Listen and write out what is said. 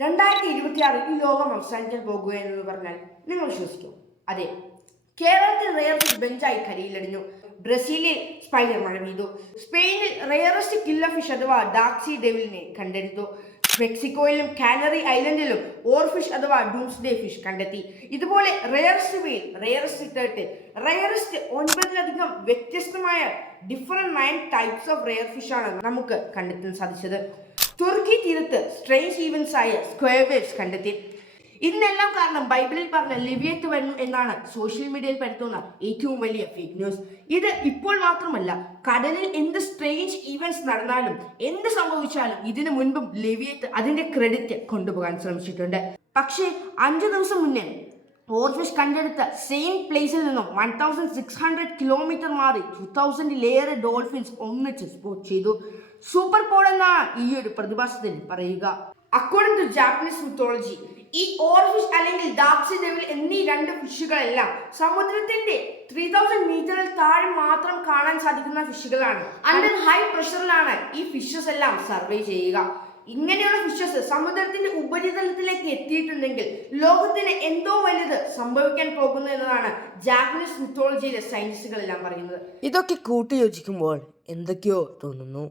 2026 ഈ ലോകം അവസാനിക്കാൻ പോകുകയെന്ന് പറഞ്ഞാൽ നിങ്ങൾ വിശ്വസിക്കും? അതെ, കേരളത്തിൽ റെയർ ബെഞ്ചായി കരിയിലടിഞ്ഞു. ബ്രസീലിൽ സ്പൈഡർ മഴ പെയ്തു. സ്പെയിനിൽ റെയറസ്റ്റ് കില്ലർ ഫിഷ് അഥവാ ഡാർക്സി ഡെവിലിനെ കണ്ടെടുത്തു. മെക്സിക്കോയിലും കാനറി ഐലൻഡിലും ഓർഫിഷ് അഥവാ ഡൂംസ്ഡേ ഫിഷ് കണ്ടെത്തി. ഇതുപോലെ റെയറസ്റ്റ് വെയിൽ, റെയറസ്റ്റ് ടേർട്ടിൽ, റെയറസ്റ്റ് 9-ലധികം വ്യത്യസ്തമായ different 9 types of rare fish ആണ് നമുക്ക് കണ്ടെത്താൻ സാധിച്ചത്. തുർക്കി തീരത്ത് സ്ട്രേഞ്ച് ഈവൻസ് ആയ സ്ക്വയർവേവ്സ് കണ്ടെത്തി. ഇതിനെല്ലാം കാരണം ബൈബിളിൽ പറഞ്ഞ ലിവിയത്ത് വരുന്നു എന്നാണ് സോഷ്യൽ മീഡിയയിൽ പരത്തുന്ന ഏറ്റവും വലിയ ഫേക്ക് ന്യൂസ്. ഇത് ഇപ്പോൾ മാത്രമല്ല, കടലിൽ എന്ത് സ്ട്രേഞ്ച് ഈവൻസ് നടന്നാലും എന്ത് സംഭവിച്ചാലും ഇതിനു മുൻപും ലിവിയത്ത് അതിന്റെ ക്രെഡിറ്റ് കൊണ്ടുപോകാൻ ശ്രമിച്ചിട്ടുണ്ട്. പക്ഷേ 5 ദിവസം മുന്നേ ഓർഫിഷ് കണ്ടെടുത്ത സെയിം പ്ലേസിൽ നിന്നും 1600 കിലോമീറ്റർ മാറി 2000-ലേറെ ഡോൾഫിൻസ് ഒന്നിച്ച് സ്പോട്ട് ചെയ്തു. സൂപ്പർ പോൾ എന്നാണ് ഈ ഒരു പ്രതിഭാസത്തിന് പറയുക. അക്കോർഡിംഗ് ടു ജാപ്പനീസ് മിത്തോളജി, ഈ ഓർഫിഷ് അല്ലെങ്കിൽ ഡാർക്സി ഡെവിൽ എന്നീ 2 ഫിഷുകളെല്ലാം സമുദ്രത്തിന്റെ 3000 മീറ്ററിൽ താഴെ മാത്രം കാണാൻ സാധിക്കുന്ന ഫിഷുകളാണ്. അണ്ടർ ഹൈ പ്രഷറിലാണ് ഈ ഫിഷസ് എല്ലാം സർവേ ചെയ്യുക. ഇങ്ങനെയുള്ള ഫിഷസ് സമുദ്രത്തിന്റെ ഉപരിതലത്തിലേക്ക് എത്തിയിട്ടുണ്ടെങ്കിൽ ലോകത്തിന് എന്തോ വലുത് സംഭവിക്കാൻ പോകുന്നു എന്നതാണ് ജാപ്പനീസ് മിത്തോളജിയിലെ സയൻസുകളെല്ലാം പറയുന്നത്. ഇതൊക്കെ കൂട്ടിയോജിക്കുമ്പോൾ എന്തൊക്കെയോ തോന്നുന്നു.